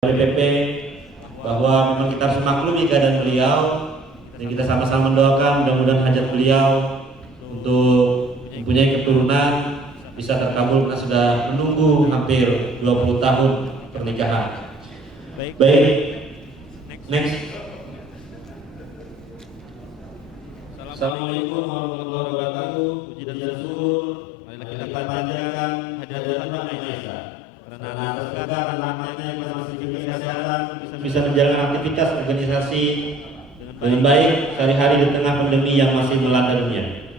DPP bahwa memang kita harus maklumi keadaan beliau dan kita sama-sama mendoakan mudah-mudahan hajat beliau untuk mempunyai keturunan bisa terkabul karena sudah menunggu hampir 20 tahun pernikahan. Baik, next. Assalamualaikum warahmatullahi wabarakatuh. Puji dan syukur kita panjatkan hadirat Tuhan Yang Maha Esa. Karena atas berkat rahmatnya yang masih diberi kesehatan bisa menjalankan aktivitas organisasi dengan baik sehari-hari di tengah pandemi yang masih melanda dunia.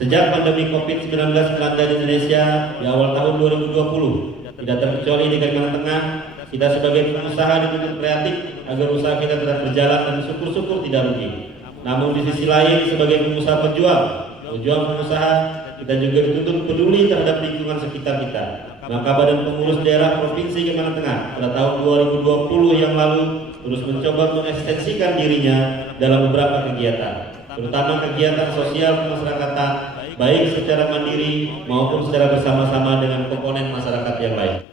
Sejak pandemi COVID-19 melanda di Indonesia di awal tahun 2020, tidak terkecuali di Kalimantan Tengah, kita sebagai pengusaha dituntut kreatif agar usaha kita tetap berjalan dan syukur-syukur tidak rugi. Namun di sisi lain sebagai pengusaha pejuang pengusaha, kita juga dituntut peduli terhadap lingkungan sekitar kita. Maka Badan Pengurus Daerah Provinsi Kalimantan Tengah pada tahun 2020 yang lalu terus mencoba mengekstensikan dirinya dalam beberapa kegiatan, terutama kegiatan sosial kemasyarakatan, baik secara mandiri maupun secara bersama-sama dengan komponen masyarakat yang lain.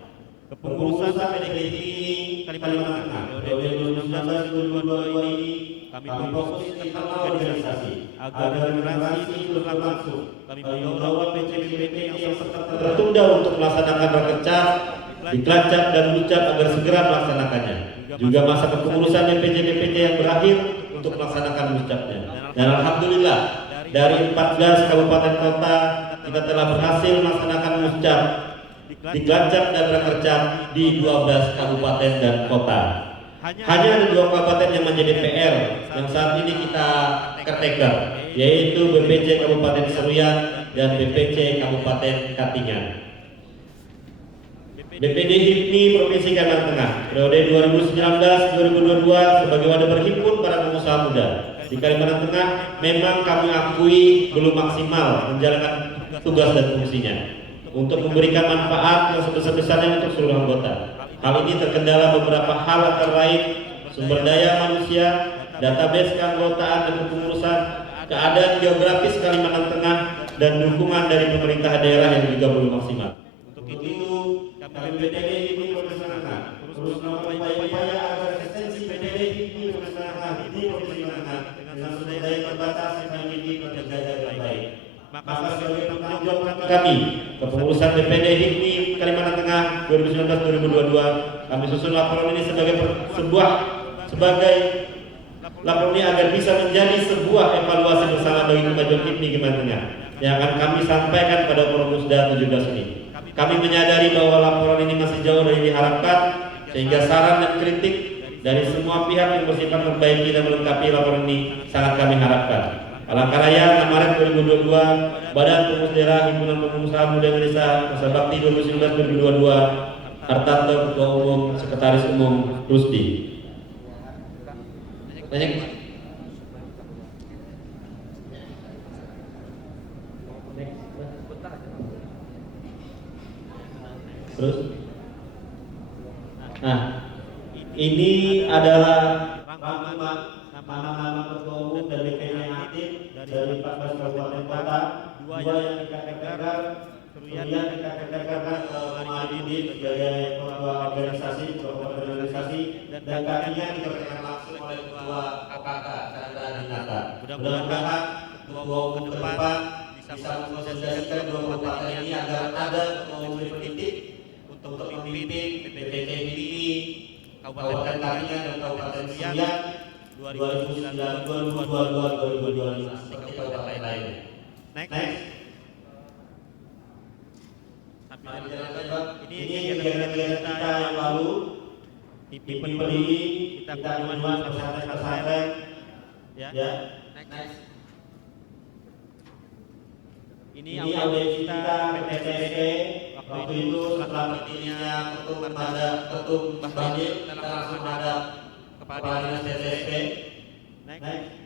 Kepengurusan PDKI Kalimantan Tengah periode 2019-2022 ini kami fokus di internal organisasi agar generasi itu berlangsung. Kami mendorong PCBPT yang tertunda untuk melaksanakan rakecap, diklacak dan lucap agar segera melaksanakannya. Juga masa kepengurusan DPC-DPC yang berakhir untuk melaksanakan lucapnya. Dan alhamdulillah dari 14 kabupaten kota kita telah berhasil melaksanakan lucap, diklacak dan rakecap di 12 kabupaten dan kota. Hanya ada 2 kabupaten yang menjadi PR yang saat ini kita caretaker, yaitu BPC Kabupaten Seruyan dan BPC Kabupaten Katingan. BPD HIPMI Provinsi Kalimantan Tengah periode 2019-2022 sebagai wadah berhimpun para pengusaha muda di Kalimantan Tengah memang kami akui belum maksimal menjalankan tugas dan fungsinya untuk memberikan manfaat yang sebesar-besarnya untuk seluruh anggota. Hal ini terkendala beberapa hal antara lain sumber daya manusia, database keanggotaan dan kepengurusan, keadaan geografis Kalimantan Tengah, dan dukungan dari pemerintah daerah yang juga belum maksimal. Untuk itu, KPPD ini Provinsi Tengah terus melakukan upaya agar eksistensi PDD ini Provinsi Tengah di Provinsi Tengah dengan sumber daya terbatas yang dimiliki terjaga dengan baik. Maka sebagai tanggung jawab kami, kepengurusan BPD HIPMI Kalimantan Tengah 2019-2022, kami susun laporan ini sebagai laporan ini agar bisa menjadi sebuah evaluasi bersama bagi kemajuan HIPMI Kalimantan Tengah yang akan kami sampaikan pada Promosda 17 ini. Kami menyadari bahwa laporan ini masih jauh dari diharapkan, sehingga saran dan kritik dari semua pihak yang bersifat memperbaiki dan melengkapi laporan ini sangat kami harapkan. Alangkah raya Maret 2022, Badan Pengurus Daerah Himpunan Pengusaha Muda Indonesia Masa Bakti 2019-2022, Hartanto Ketua Umum, Sekretaris Umum Rusdi. Terus, nah, ini adalah nama-nama ketua umum dan DPC yang aktif dari 14 kabupaten kota, 2 yang dikategorikan, Seruyan dikategorikan Maridin sebagai ketua organisasi, dan Katingan dikategorikan langsung oleh ketua KPK Chandra Dinata. Mudah-mudahan ketua umum ke depan bisa mensosialisasikan 2 kabupaten ini agar ada ketua umum definitif untuk memimpin BPD ini Kabupaten Katingan dan Kabupaten Seruyan 2019-2022 seperti kabupaten lain. Next. Ini kegiatan kita yang lalu tipe ini kita kunjungan pesantren. Ya. Next. Ini audiensi kita PTSP waktu itu setelah meetingnya ketum Mbah Badil kita langsung ada kepada Dinas PTSP. Next.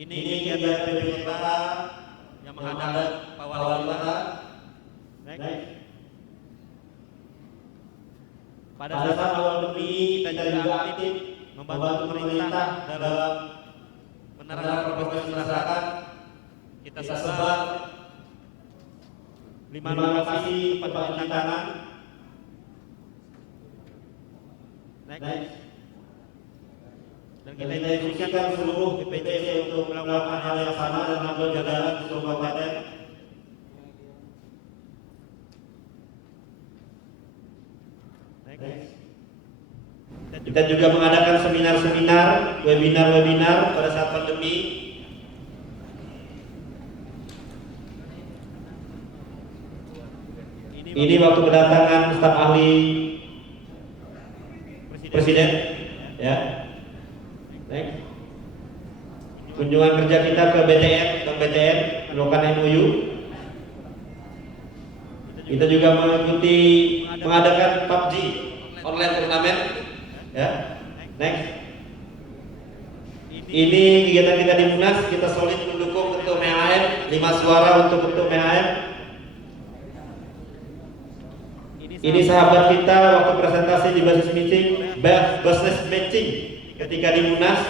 Ini kegiatan PPC Kota yang menghadap Pak Wali Kota. Next. Pada saat awal pandemi kita juga aktif membantu pemerintah dalam menerapkan prokes masyarakat. Kita sebar 5 lokasi tempat cuci tangan Dan kita instruksikan seluruh BPJC untuk melakukan hal yang sama dan mengambil jalan di seluruh kabupaten. Kita juga mengadakan seminar-seminar, webinar-webinar pada saat pandemi. Ini waktu kedatangan staf ahli Presiden, ya. Kunjungan kerja kita ke BTN, Bank BTN, melakukan MOU. Kita juga mengikuti mengadakan PUBG online turnamen, ya. Ini kegiatan kita di Munas, kita solid mendukung ketum MHM, 5 suara untuk ketum MHM. Ini sahabat kita waktu presentasi di basis meeting, business matching ketika di Munas.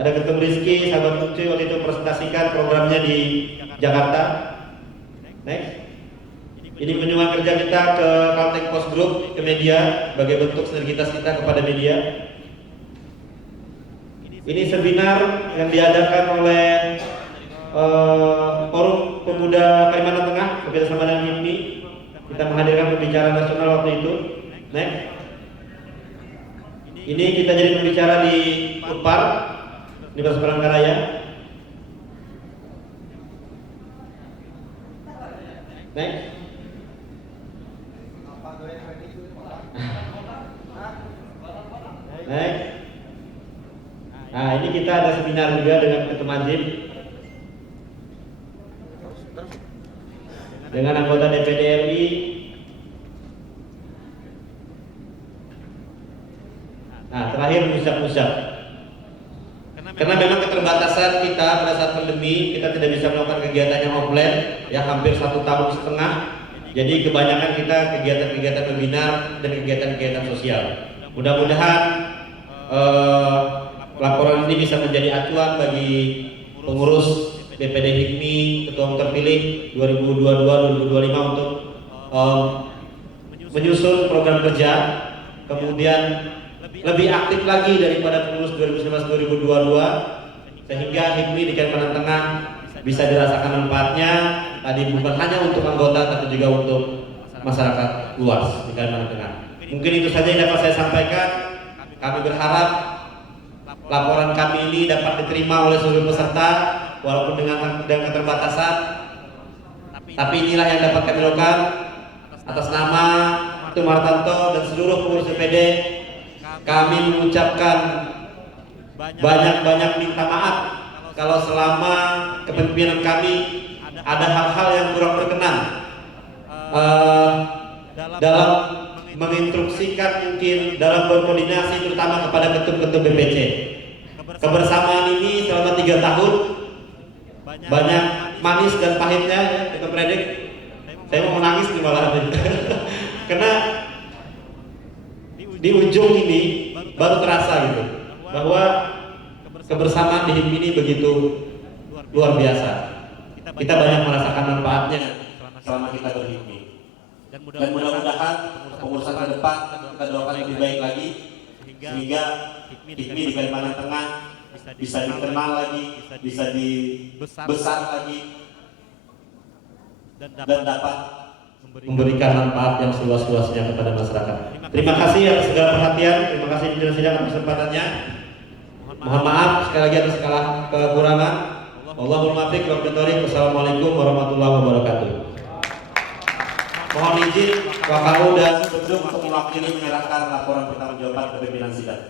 Ada Ketum Rizky, sahabat Kucuy waktu itu presentasikan programnya di Jakarta. Ini kunjungan kerja kita ke Caltech Post Group, ke media, sebagai bentuk sinergitas kita kepada media. Ini seminar yang diadakan oleh Forum Pemuda Kalimantan Tengah bekerjasama dengan HIPMI. Kita menghadirkan pembicara nasional waktu itu. Ini kita jadi pembicara di Unpar, Universitas Palangkaraya. Nah, ini kita ada seminar juga dengan Ketum Ajib, dengan anggota DPD RI. Nah, terakhir musyak-musyak. Karena memang keterbatasan kita pada saat pandemi, kita tidak bisa melakukan kegiatan yang offline, ya hampir 1,5 tahun. Jadi kebanyakan kita kegiatan-kegiatan webinar dan kegiatan-kegiatan sosial. Mudah-mudahan laporan ini bisa menjadi acuan bagi pengurus BPD HIPMI, ketua terpilih 2022-2025 untuk menyusun program kerja, kemudian lebih aktif lagi daripada pengurus 2019-2022, sehingga HIPMI di Kalimantan Tengah bisa dirasakan manfaatnya tadi bukan hanya untuk anggota tapi juga untuk masyarakat luas di Kalimantan Tengah. Mungkin itu saja yang dapat saya sampaikan. Kami berharap laporan kami ini dapat diterima oleh seluruh peserta walaupun dengan keterbatasan, tapi inilah yang dapat kami lakukan atas nama Ketum Hartanto dan seluruh pengurus DPD. Kami mengucapkan banyak-banyak minta maaf kalau selama kepemimpinan kami ada hal-hal yang kurang berkenan dalam menginstruksikan, mungkin dalam berkoordinasi terutama kepada ketum-ketum BPC. Kebersamaan ini selama 3 tahun banyak manis dan pahitnya, kita predik. Saya mau menangis nih malah karena di ujung ini baru terasa gitu bahwa kebersamaan di HIPMI ini begitu luar biasa. Kita banyak merasakan manfaatnya selama kita berHIPMI. Dan mudah-mudahan pengurusan ke depan kita doakan lebih baik lagi sehingga HIPMI di Kalimantan Tengah bisa dikenal lagi, bisa dibesar lagi dan dapat memberikan manfaat yang seluas-luasnya kepada masyarakat. Terima kasih atas segala perhatian, terima kasih pimpinan sidang atas kesempatannya. Mohon maaf sekali lagi atas segala kekurangan. Wallahul muwaffiq wa billahi. Wassalamualaikum warahmatullahi wabarakatuh. Mohon izin Wakau dan Bedung untuk mewakili menyerahkan laporan pertanggungjawaban ke pimpinan sidang.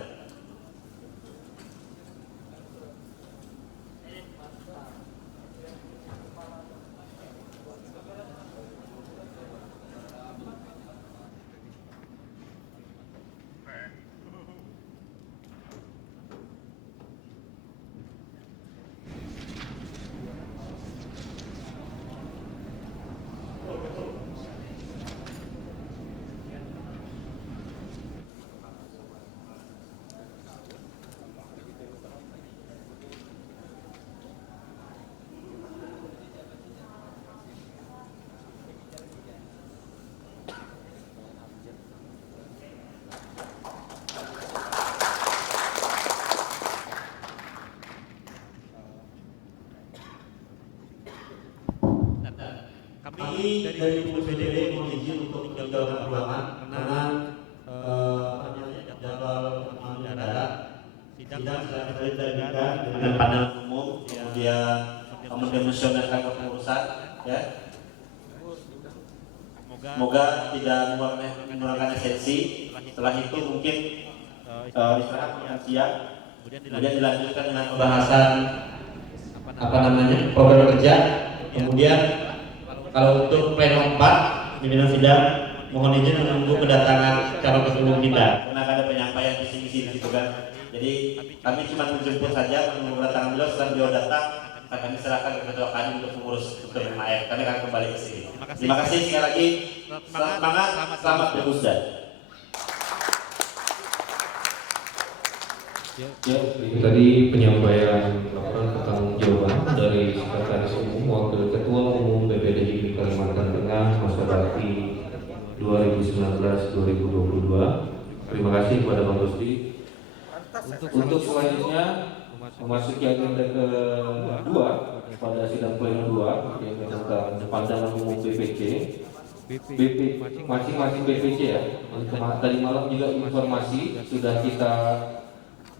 dari pengurus PDD mohon izin untuk meninggalkan ruangan karena jadwal mendadak. Sidang sudah dilanjutkan dengan panel umum, kemudian mendemonstrasikan kepengurusan, ya. Semoga tidak mengurangi esensi. Setelah itu mungkin istirahat makan siang, kemudian dilanjutkan dengan pembahasan program kerja. Kemudian kalau untuk pleno 4 pimpinan sidang mohon izin menunggu kedatangan calon ketua umum kita karena ada penyampaian visi-visi di situ kan. Jadi kami cuma menjemput saja, menunggu kedatangan beliau. Setelah beliau datang akan kami serahkan ke ketua kadin untuk mengurus struktur MAF. Kami akan kembali ke sini. Terima kasih sekali lagi. Semangat, selamat berusaha. Ya, tadi penyampaian pertanggungjawaban dari Sekretaris Umum Wakil Ketua Umum BPDI Kalimantan Tengah masa bakti 2019-2022. Terima kasih kepada Bang Rusdi. Untuk selanjutnya memasuki agenda kedua pada sidang pleno 2 yang tentang pandangan umum BPC. Masing-masing BPC ya. Tadi malam juga informasi sudah kita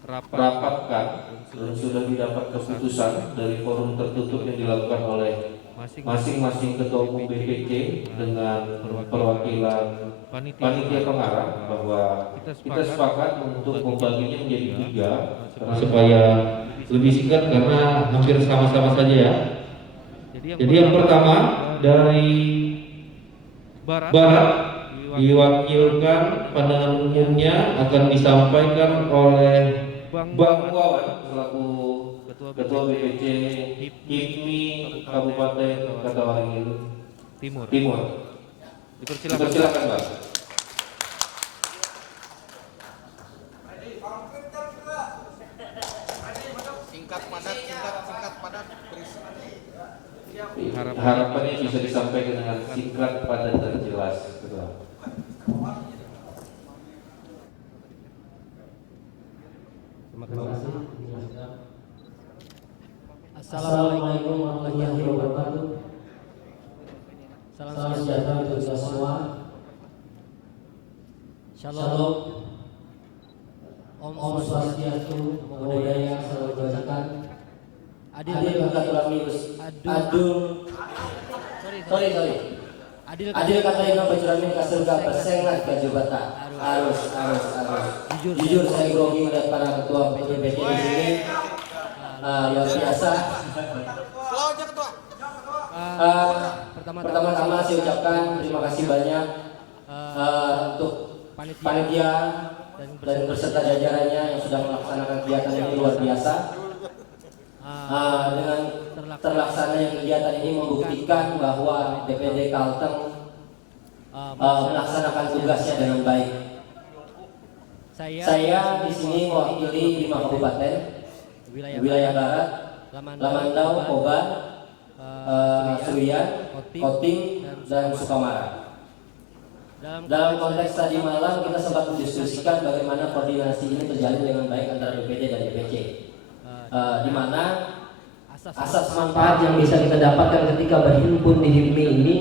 rapatkan dan sudah didapat keputusan dari forum tertutup yang dilakukan oleh masing-masing ketua umum BPC dengan perwakilan panitia pengarah bahwa kita sepakat untuk membaginya menjadi 3 supaya lebih singkat karena hampir sama-sama saja ya. Jadi yang pertama dari Barat diwakilkan pandangan umumnya akan disampaikan oleh Bang Wawan selaku Ketua BPC HIPMI Kabupaten Katawaringin Timur. Dipersilakan Bang. Singkat padat. Harapannya bisa disampaikan dengan singkat, padat dan jelas. Terima kasih. Assalamualaikum warahmatullahi wabarakatuh. Salam sejahtera untuk kita semua. Shalom. Om Swastiastu, Namo Buddhaya, Salam Kebajikan. Adil kata Tulaminus. Adil kata Imam Bajuramin Kasurga Bersengat Kajubata. Harus. Jujur saya grogi melihat para ketua BPD di sini. Luar biasa. Pertama-tama saya ucapkan terima kasih banyak untuk panitia dan beserta jajarannya yang sudah melaksanakan kegiatan ini luar biasa. Dengan terlaksananya kegiatan ini membuktikan bahwa DPD Kalteng melaksanakan tugasnya dengan baik. Saya di sini mewakili 5 kabupaten wilayah Barat, Lamandau, Kobar, Suian, Kotim, dan Sukamara. Dalam konteks tadi malam kita sempat mendiskusikan bagaimana koordinasi ini terjalin dengan baik antara DPD dan DPC. Di mana asas manfaat yang bisa kita dapatkan ketika berhimpun di HIPMI ini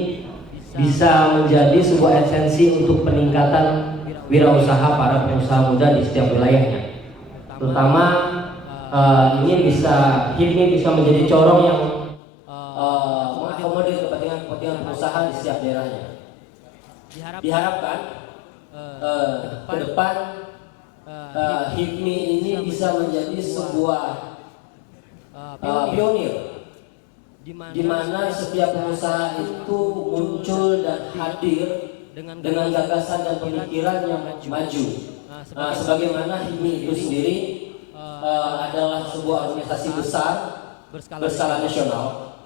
bisa menjadi sebuah esensi untuk peningkatan wirausaha para pengusaha muda di setiap wilayahnya. Terutama HIPMI bisa menjadi corong yang mengakomodir kepentingan pengusaha di setiap daerahnya. Diharapkan ke depan HIPMI ini bisa menjadi sebuah pionir di mana setiap pengusaha itu muncul dan hadir dengan gagasan dan pemikiran yang maju. Sebagaimana HIPMI itu sendiri adalah sebuah organisasi besar berskala nasional.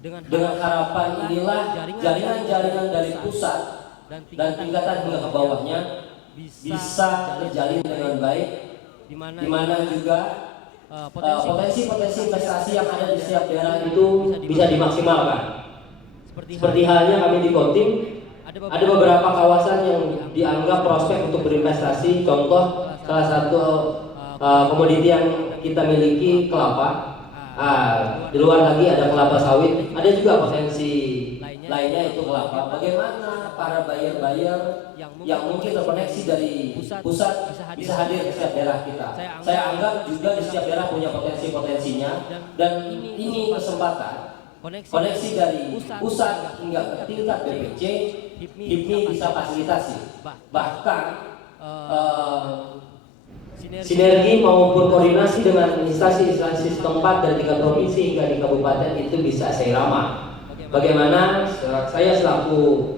Dengan harapan inilah jaringan-jaringan dari pusat dan tingkatan hingga ke bawahnya bisa terjalin dengan baik, di mana juga potensi investasi yang ada di setiap daerah itu bisa dimaksimalkan. Seperti halnya kami di Kotim, ada beberapa kawasan yang dianggap prospek untuk berinvestasi. Contoh salah satu komoditi yang kita miliki kelapa. Di luar lagi ada kelapa sawit. Ada juga potensi lainnya itu kelapa. Bagaimana para buyer-buyer yang mungkin terkoneksi dari pusat bisa hadir di setiap daerah kita. Saya anggap juga di setiap daerah punya potensi-potensinya, dan ini kesempatan koneksi dari pusat hingga ke tingkat BPC, HIPMI bisa fasilitasi. Bahkan sinergi maupun koordinasi dengan instansi-instansi setempat dari tingkat provinsi hingga di kabupaten itu bisa seirama. Bagaimana saya selaku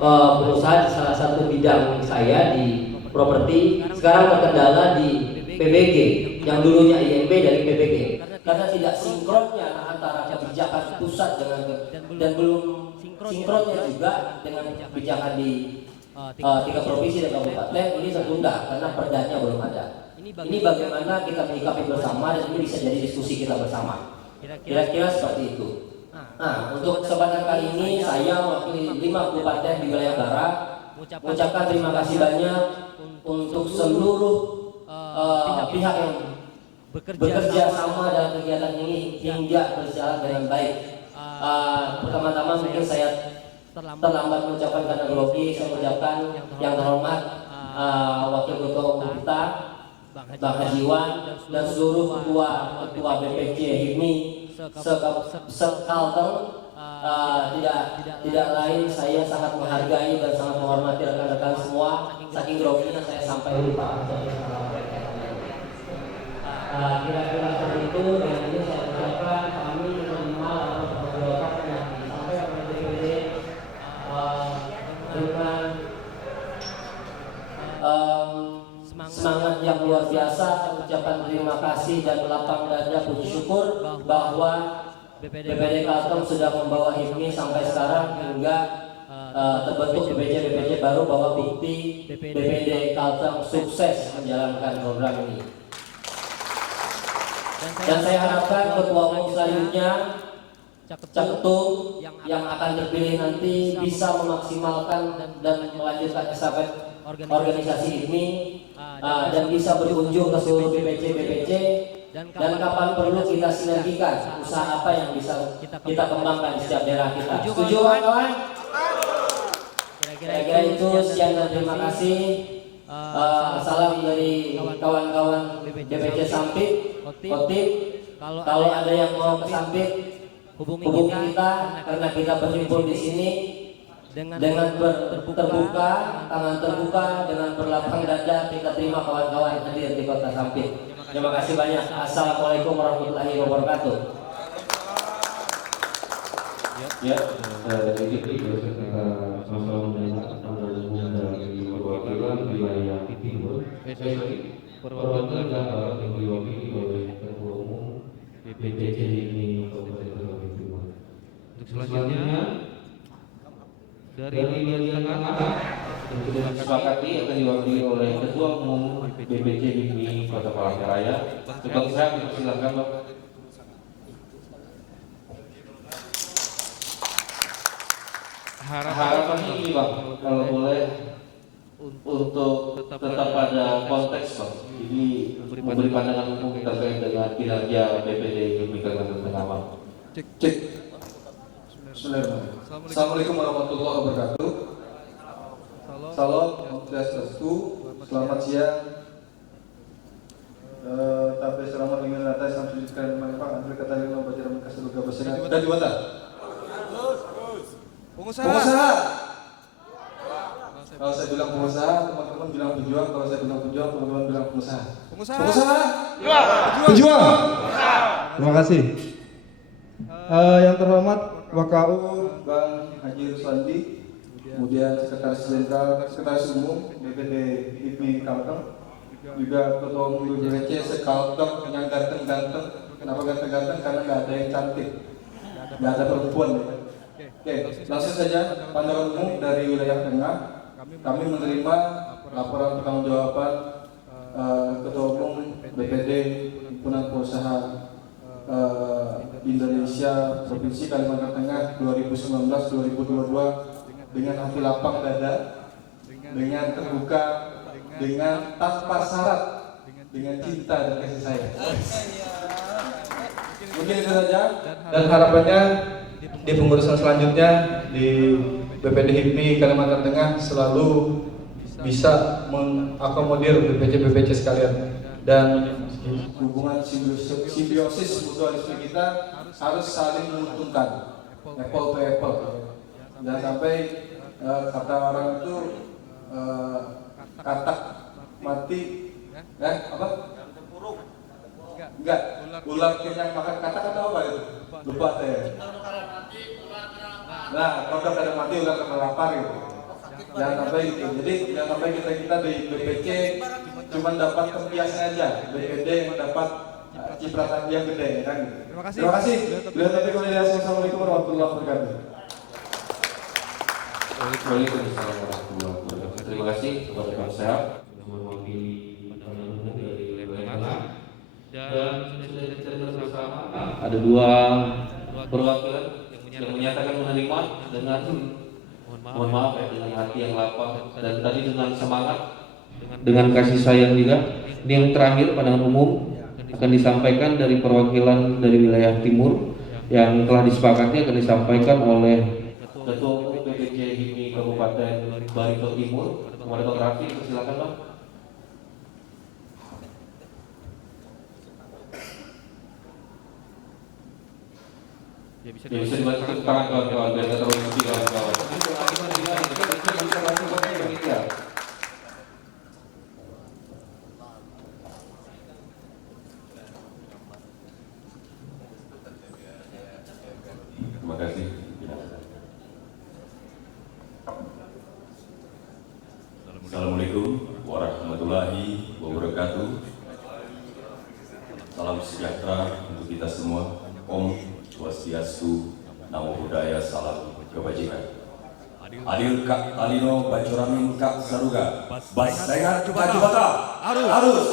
pengusaha di salah satu bidang saya di properti sekarang terkendala di PBG yang dulunya INB dari PBG karena tidak sinkronnya antara kebijakan pusat dan belum sinkronnya juga dengan kebijakan di tiga provinsi dan kabupaten. Ini tertunda karena perdanya belum ada. Ini bagaimana kita menyikapi bersama, dan ini bisa jadi diskusi kita bersama. Kira-kira seperti itu. Nah, untuk kesempatan kali ini saya mewakili 5 kabupaten di wilayah barat mengucapkan terima kasih banyak untuk seluruh pihak yang bekerja sama dalam kegiatan ini hingga berjalan dengan baik. Pertama-tama mungkin saya terlambat mengucapkan karena grogi. Saya mengucapkan yang terhormat Wakil Ketua Umum kita Bang Hajiwan dan seluruh ketua BPC HIPMI Kalteng. Tidak lain, saya sangat menghargai dan sangat menghormati rekan-rekan semua. Saking groginya saya sampai lupa. Kira-kira seperti itu. Dengan ini saya ucapkan kami menerima pertanggungjawab yang disampaikan oleh DPD dengan semangat yang luar biasa. Ucapan terima kasih dan lapang dada puji syukur bahwa BPD Kalteng sudah membawa HIPMI sampai sekarang hingga terbentuk BPC baru, bahwa bukti BPD Kalteng sukses menjalankan program ini. Dan saya harapkan ketua umum selanjutnya, Caketum yang akan terpilih nanti, bisa memaksimalkan dan melanjutkan estafet organisasi HIPMI dan bisa berkunjung ke seluruh BPC dan kapan perlu kita sinergikan usaha apa yang bisa kita kembangkan di setiap daerah kita. Setuju kawan-kawan? Kira-kira itu. Sekian dan terima kasih. Salam dari kawan-kawan BPC Sampit, Kotip. Kalau ada yang mau ke Sampit, hubungi kita karena kita berhimpun di sini dengan terbuka, tangan terbuka, dengan berlapang dada. Kita terima kawan-kawan hadir di Kota Sampit. Terima kasih banyak. Assalamualaikum warahmatullahi wabarakatuh. Ya, ini sama-sama mendengar dari perwakilan wilayah timur, perwakilan daerah yang diwakili oleh Ketua Umum BPC ini Kabupaten Timur. Untuk selanjutnya dari wilayah tengah sudah disepakati akan diwakili oleh Ketua Umum BPC ini Kota Palangkaraya. Bang Syah, silakan Bang. Harapannya ini Bang, kalau boleh untuk tetap pada konteks Bang, ini memberi pandangan umum terkait dengan kinerja BPD HIPMI Kalimantan Tengah Bang. Cek. Assalamualaikum warahmatullahi wabarakatuh. Salam, Om Swastiastu, selamat siang. Tapi selamat dengan latar sampai sekarang manfaat antara kata lima baca dan kasih luka bersih. Dan di mana? Pengusaha. Kalau saya bilang pengusaha, teman-teman bilang pejuang. Kalau saya bilang pejuang, teman-teman bilang pengusaha. Pengusaha. Pejuang. Terima kasih. Yang terhormat WKU Bang Haji Ruswandi, kemudian Sekretaris Jenderal, Sekretaris Umum BPD HIPMI Kalteng, juga Ketua Umum BPC se-Kalteng yang ganteng-ganteng. Kenapa ganteng-ganteng? Karena nggak ada yang cantik, nggak ada perempuan. Ya. Oke, langsung saja pandangan umum dari wilayah tengah. Kami menerima laporan pertanggungjawaban Ketua Umum BPD Himpunan Pengusaha Indonesia Provinsi Kalimantan Tengah 2019-2022 dengan hati lapang dada, dengan terbuka, dengan tanpa syarat, dengan cinta dan kasih sayang. Mungkin itu saja, dan harapannya di pengurusan selanjutnya di BPD HIPMI Kalimantan Tengah selalu bisa mengakomodir BPC sekalian, dan hubungan simbiosis mutualisme kita harus saling menguntungkan, apple to apple. Dan sampai kata orang itu katak mati, apa? Enggak, ular kenyang makan katak atau apa itu? Lupa saya. Nah, kodok ada mati, ular kena lapar gitu. Jangan sampai gitu. Jadi jangan sampai kita di BPC cuma dapat tempiasnya aja, BPD mendapat cipratan yang gede, kan? Terima kasih. Bila tadi Assalamualaikum warahmatullahi wabarakatuh. Waalaikumsalam warahmatullahi wabarakatuh. Terima kasih kepada Pak Sehat mewakili pandangan umum dari wilayah Tengah. Dan sudah kita bersama ada dua perwakilan yang menyatakan menerima dengan mohon maaf ya, dengan hati yang lapang dan tadi dengan semangat, dengan kasih sayang juga. Ini yang terakhir pandangan umum akan disampaikan dari perwakilan dari wilayah timur yang telah disepakati akan disampaikan oleh Ketua Umum BPC HIPMI Kabupaten Barito Timur. Kepada Bang Raffi, silakan Bang. Ya bisa dibacakan tangan kawan-kawan biar tidak terlalu mesti kawan-kawan. Terima kasih. Assalamualaikum warahmatullahi wabarakatuh. Salam sejahtera untuk kita semua. Om Swastiastu, Namo Buddhaya, salam kebajikan. Adil Kak Talino Bacuramin Kak Saruga. Bas dengan Kak Jubata. Arus.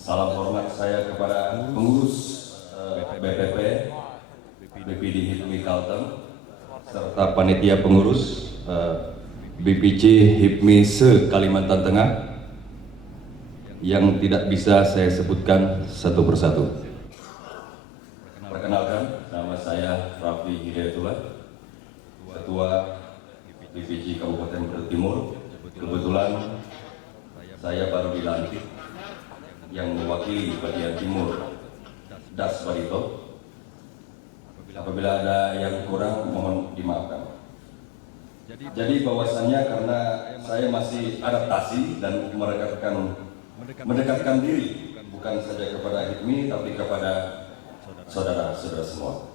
Salam hormat saya kepada pengurus BPP, BPD HIPMI Kalteng, serta panitia pengurus BPC HIPMI se-Kalimantan Tengah yang tidak bisa saya sebutkan satu persatu. Perkenalkan, nama saya Raffi Hidayatullah, Ketua BPC Kabupaten Barito Timur. Kebetulan saya baru dilantik yang mewakili bagian timur Das Barito. Apabila ada yang kurang, mohon dimaafkan. Jadi bahwasannya karena saya masih adaptasi dan mendekatkan diri bukan saja kepada HIPMI tapi kepada saudara-saudara semua.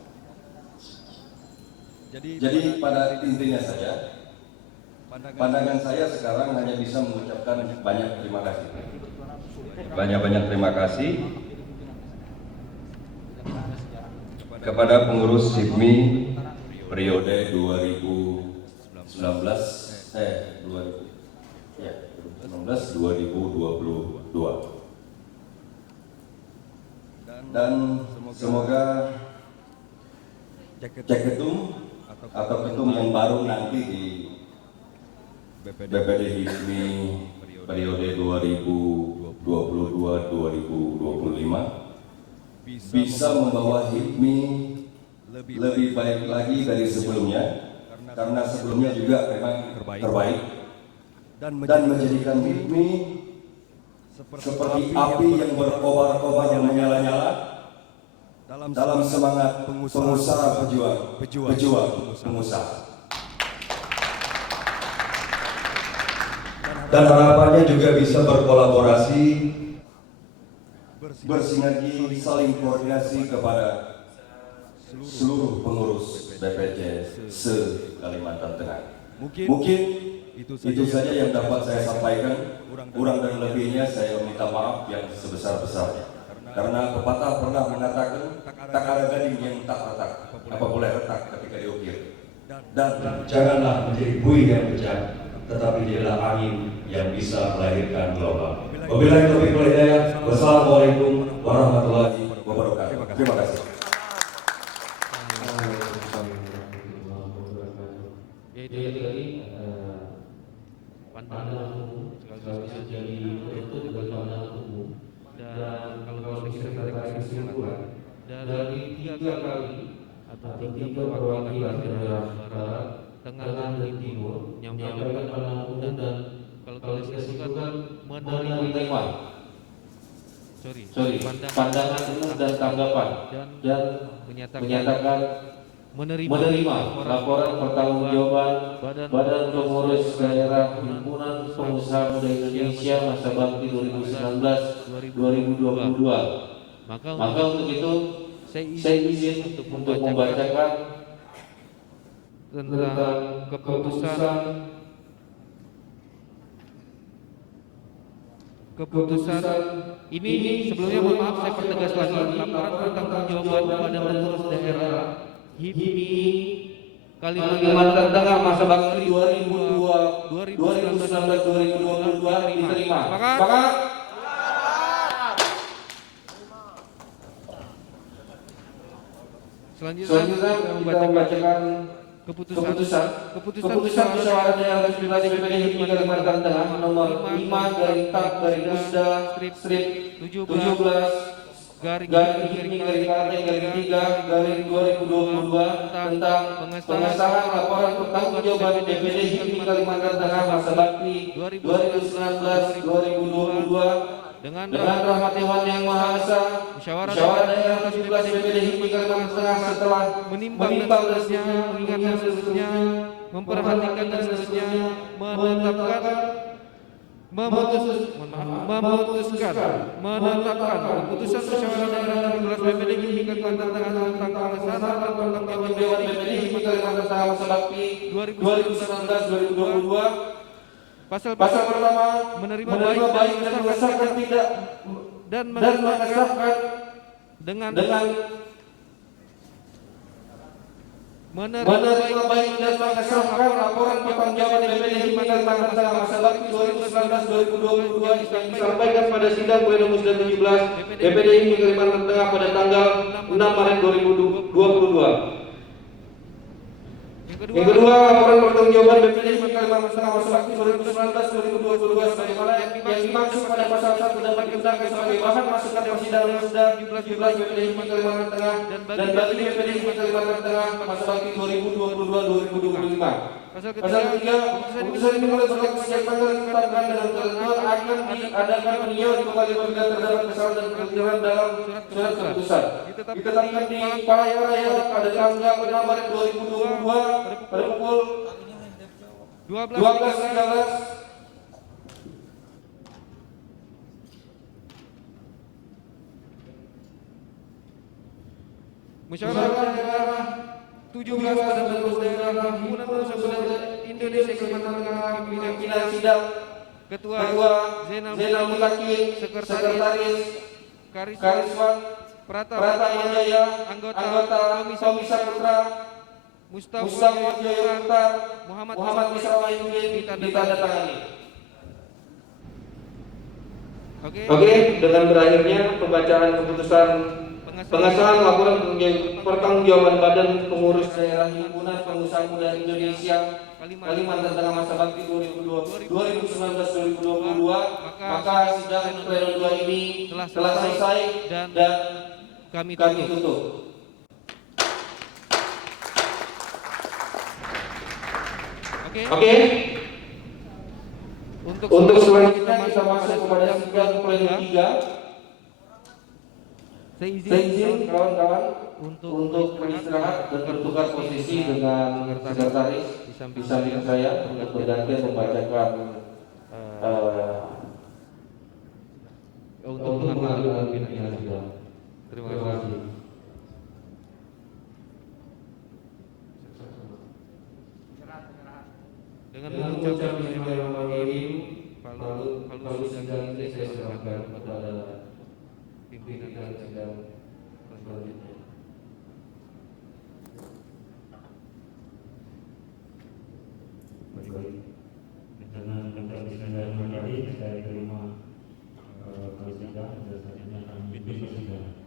Jadi pada intinya saja, pandangan saya sekarang hanya bisa mengucapkan banyak terima kasih. Banyak terima kasih kepada pengurus HIPMI periode 2019-2022. Dan semoga Jaketum atau ketum yang baru nanti di BPD HIPMI periode 2022-2025 bisa membawa HIPMI lebih baik lagi dari sebelumnya, karena sebelumnya juga memang terbaik, dan menjadikan HIPMI seperti api yang berkobar-kobar yang menyala-nyala dalam semangat pengusaha pejuang pengusaha. Dan harapannya juga bisa berkolaborasi, bersinergi, saling koordinasi kepada seluruh pengurus BPC se-Kalimantan Tengah. Mungkin itu saja yang dapat saya sampaikan. Kurang dan lebihnya saya minta maaf yang sebesar-besarnya. Karena pepatah pernah mengatakan, tak ada gading yang tak retak, apa boleh retak ketika diukir. Dan janganlah menjadi buih yang pecah, tetapi dialah angin yang bisa melahirkan gelombang. Wabillahi taufiq wal hidayah. Wassalamualaikum warahmatullahi wabarakatuh. Terima kasih. Pandangan umum bisa jadi itu bagi pandangan umum, dan kalau kita tarik kesimpulan dari 3 kali atau 3 perwakilan daerah barat, tengah dan timur menyampaikan penangguhan dan kalau tulisnya itu kan menerima pandangan umum dan tanggapan dan menyatakan menerima laporan pertanggungjawaban Badan Pengurus Daerah Himpunan Pengusaha Muda Indonesia masa bakti 2019-2022. Maka untuk itu saya izin untuk membacakan tentang keputusan ini. Sebelumnya mohon maaf, saya pertegas lagi, laporan pertanggungjawaban Badan Pengurus Daerah HIMI Kalimantan Tengah masa bakti 2019-2022 diterima. Sepakat? Selanjutnya kita membacakan keputusan musyawarah daerah konsultasi BPD HIMI Kalimantan Tengah nomor 5-17/17/3/2022 tentang pengesahan laporan pertanggungjawaban BPD HIMI Kalimantan Tengah masa bakti 2019-2022. Dengan rahmat Tuhan Yang Maha Esa, musyawarah daerah konsultasi BPD HIMI Kalimantan Tengah setelah menimbang dan seterusnya, mengingat dan seterusnya, memperhatikan dan seterusnya, menetapkan keputusan musyawarah daerah 17 BPD HIMI Kalimantan Tengah tentang pengesahan laporan pertanggungjawaban BPD HIMI Kalimantan Tengah masa bakti 2019-2022. Pasal pertama, menerima baik dan mengesahkan tidak dan mengesahkan dengan menerima baik dan mengesahkan laporan pertanggungjawaban BPD HIMI Kalimantan Tengah masa bakti 2019-2022 yang disampaikan pada sidang pleno musda 17 BPD HIMI Kalimantan Tengah pada tanggal 6 Maret 2022. Yang kedua, laporan pertanggungjawaban BPD HIMI Kalimantan Tengah masa bakti 2019-2022 sebagaimana yang dimaksud pada pasal 1 dapat digunakan sebagai bahan masukan persidangan musda 17 BPD HIMI Kalimantan Tengah dan bagi BPD HIMI Kalimantan Tengah masa bakti 2022-2025. Pasal ketiga, keputusan ini mulai berlaku sejak tanggal ditetapkan dengan ketentuan akan diadakan peninjauan kembali apabila terdapat kesalahan dan kekeliruan dalam surat keputusan. Ditetapkan di Palangkaraya pada tanggal 6 Maret 2022 pada pukul 12.13. Musyawarah daerah 17 Badan Pengurus Daerah Himpunan Pengusaha Muda Indonesia Kalimantan Tengah pimpinan sidang Ketua Zainal Mutakin, Sekretaris Kariswan Pratama Jaya, anggota Komisi Saputra Mustafa Jaya Mukhtar, Muhammad Misra Mahyudin ditandatangani. Oke, dengan berakhirnya pembacaan keputusan pengesahan laporan pertanggungjawaban Badan Pengurus Daerah Himpunan Pengusaha Muda Indonesia Kalimantan Tengah masa bakti 2019-2022, maka sidang pleno 2 ini telah selesai dan kami tutup. Oke. Untuk selanjutnya kita masuk kepada sidang pleno 3. Saya izin kawan-kawan untuk beristirahat dan bertukar posisi dengan sekretaris di samping saya untuk bergantian membacakan untuk mengambil pimpinan sidang. Terima kasih. Dengan mengucapkan bismillahirrahmanirrahim, kalau sidang ini saya serahkan kepada pimpinan dan sidang selanjutnya. Baik, dengan bismillahirrahmanirrahim saya terima sidang dan selanjutnya kami pimpin sidang.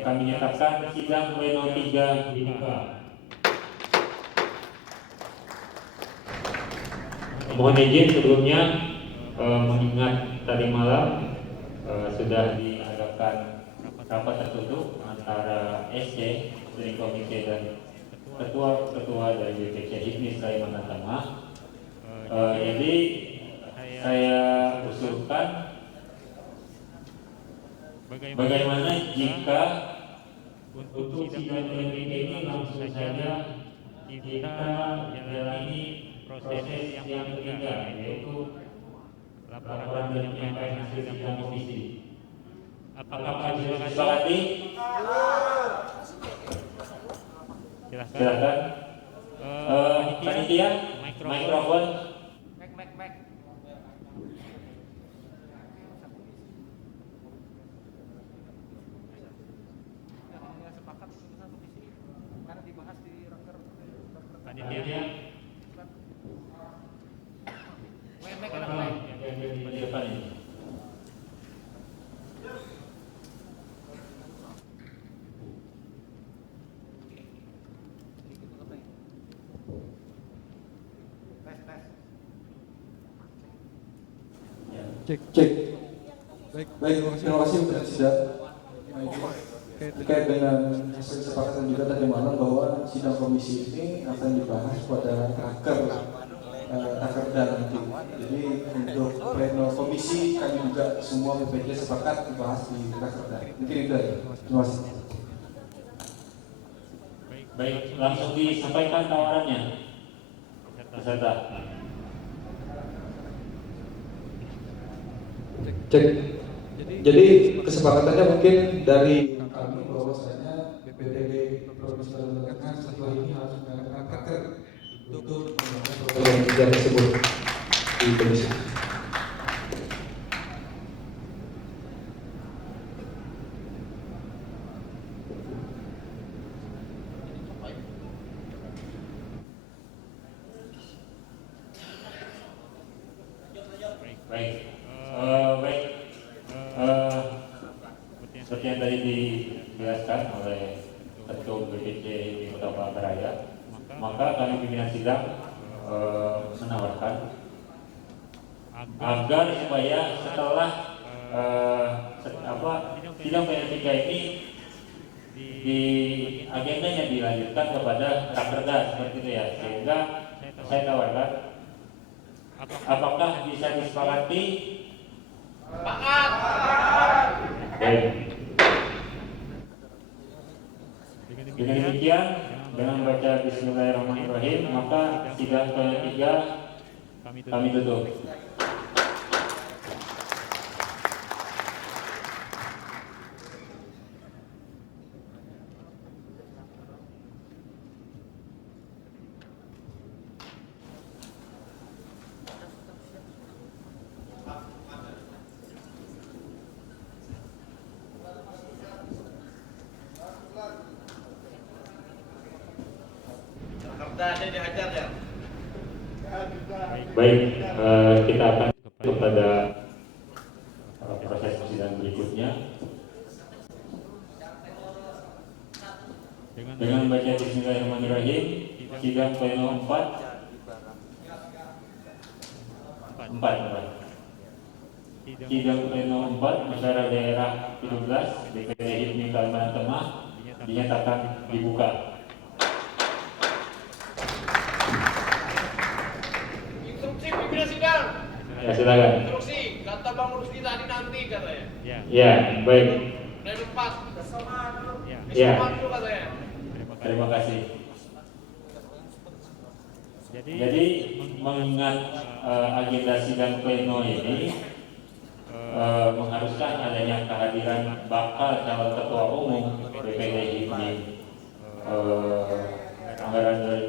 Kami nyatakan sidang pleno 3 dibuka. Mohon izin sebelumnya mengingat tadi malam sudah diadakan rapat tertutup antara SC dari komite dan ketua dari BPC HIPMI Kalimantan Tengah. Jadi saya usulkan bagaimana jika untuk sidang pleno ini langsung saja kita jalani proses yang ketiga, yaitu laporan penyampaian hasil sidang komisi. Apakah disepakati? Silakan. Panitia, mikrofon. Panitia. Di depan ini. Cek. Baik, terima kasih Presiden. Terkait dengan hasil kesepakatan juga tadi malam bahwa sidang komisi ini akan dibahas pada rakerda nanti. Jadi untuk pleno komisi kami juga semua BPJ sepakat dibahas di rakerda. Mungkin itu aja. Terima kasih. Baik, langsung disampaikan tawarannya. Peserta. Cek. Jadi kesepakatannya mungkin dari kami bahwasanya BPD Provinsi Kalimantan Tengah setelah ini harus mengadakan raker untuk melakukan program kerja tersebut di komisi. Baik. Seperti yang tadi dijelaskan oleh Ketua BPC di Kota Palangkaraya, maka kami pimpinan sidang menawarkan agar supaya setelah sidang PNPK ini di agendanya dilanjutkan kepada rakerda seperti itu ya, sehingga saya tawarkan apakah bisa disepakati? Baik. Dengan demikian, dengan baca Bismillahirrahmanirrahim, maka sidang ketiga kami tutup. Baik, kita akan kepada proses persidangan berikutnya dengan baca Bismillahirrahmanirrahim. Sidang pleno 4. Sidang pleno 4 Musyawarah Daerah 17 DPD HIPMI Kalimantan Tengah dinyatakan dibuka. Ya, silakan. Instruksi, kata Bang Rusdi tadi nanti katanya. Ya, baik. Dari lepas. Ya. Dulu katanya. Terima kasih. Jadi mengingat agenda sidang pleno ini mengharuskan adanya kehadiran bakal calon ketua umum BPD HIPMI anggaran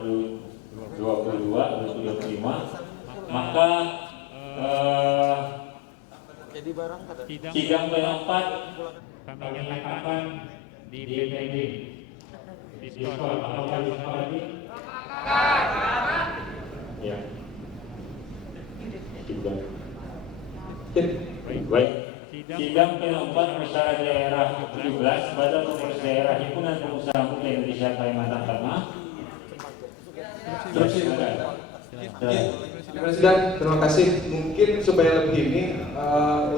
2022-2025, maka sidang pleno 4 kami nyatakan di BPD. Apakah disepakati? Ya. Baik. Sidang Pleno 4 Musyawarah Daerah 17 Badan Pengurus Daerah Himpunan Pengusaha Muda Indonesia Kalimantan Tengah. Terus Presiden, terima kasih. Mungkin supaya lebih ini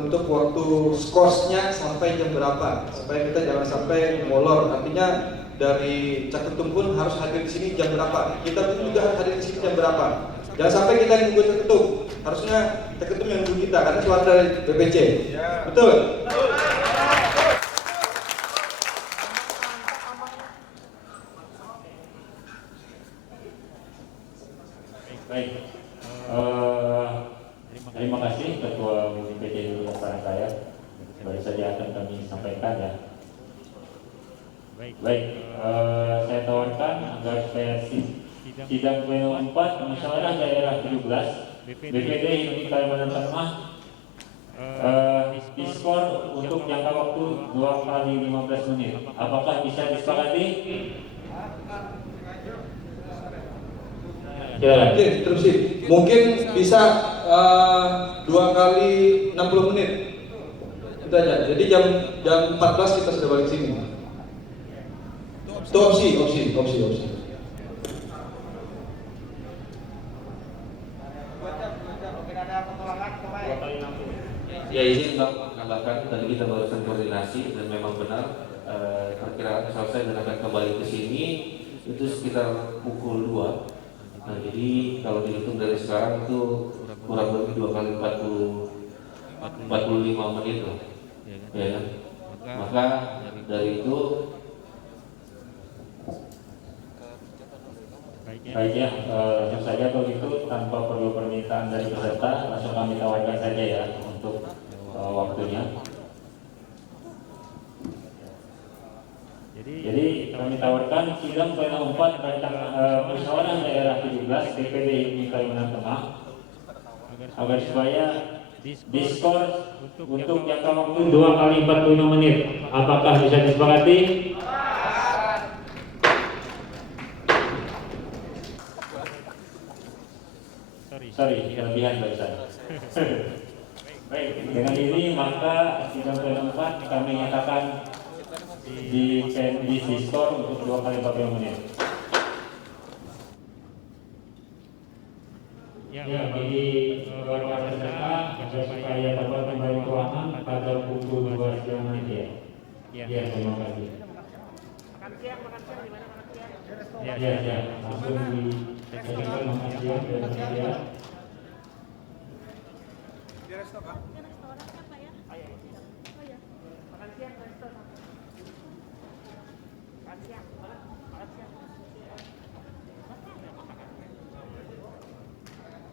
untuk waktu skosnya sampai jam berapa, supaya kita jangan sampai molor. Artinya dari Caketum pun harus hadir di sini jam berapa. Kita pun juga harus hadir di sini jam berapa. Jangan sampai kita nunggu Caketum. Harusnya Caketum yang nunggu kita karena suara dari BPC. Betul? Baik. Terima kasih Ketua BPC dulu kepada saya. Baru saja akan kami sampaikan ya. Baik, saya tawarkan agar supaya sidang Pleno 4 Musyawarah Daerah 17 BPD Himpunan Kalimantan Tengah diskor untuk jangka waktu 2 kali 15 menit. Apakah bisa disepakati? Oke, terusin. Mungkin bisa 2 kali 60 menit. Itu aja. Jadi jam 14 kita sudah balik sini. Itu opsi. Ya, izin menambahkan tadi kita barusan koordinasi dan memang benar perkiraan selesai dan akan kembali ke sini itu sekitar pukul 2. Nah, jadi kalau dihitung dari sekarang itu kurang lebih 2 kali 45 menit lah. Ya kan? Maka dari itu Baik ya, langsung saja kalau gitu tanpa perlu permintaan dari peserta langsung kami tawarkan saja ya untuk waktunya. Jadi kami tawarkan sidang Pleno 4 tentang Musyawarah Daerah 17 DPD Himpunan Kalimantan Tengah agar supaya diskor untuk jangka waktu 2 kali 45 menit. Apakah bisa disepakati? Sorry, kelebihan barusan. Baik, dengan ini maka sidang Pleno 4 kami nyatakan di diskor untuk 2 kali 45 menit. Ya, bagi beberapa peserta agar supaya dapat kembali ke ruangan pada pukul 2 siang nanti ya. Ya, terima kasih. Makan siang di mana makan siang? Ya, langsung di makan siang dan ya. Makan siang, restoran. Makan siang.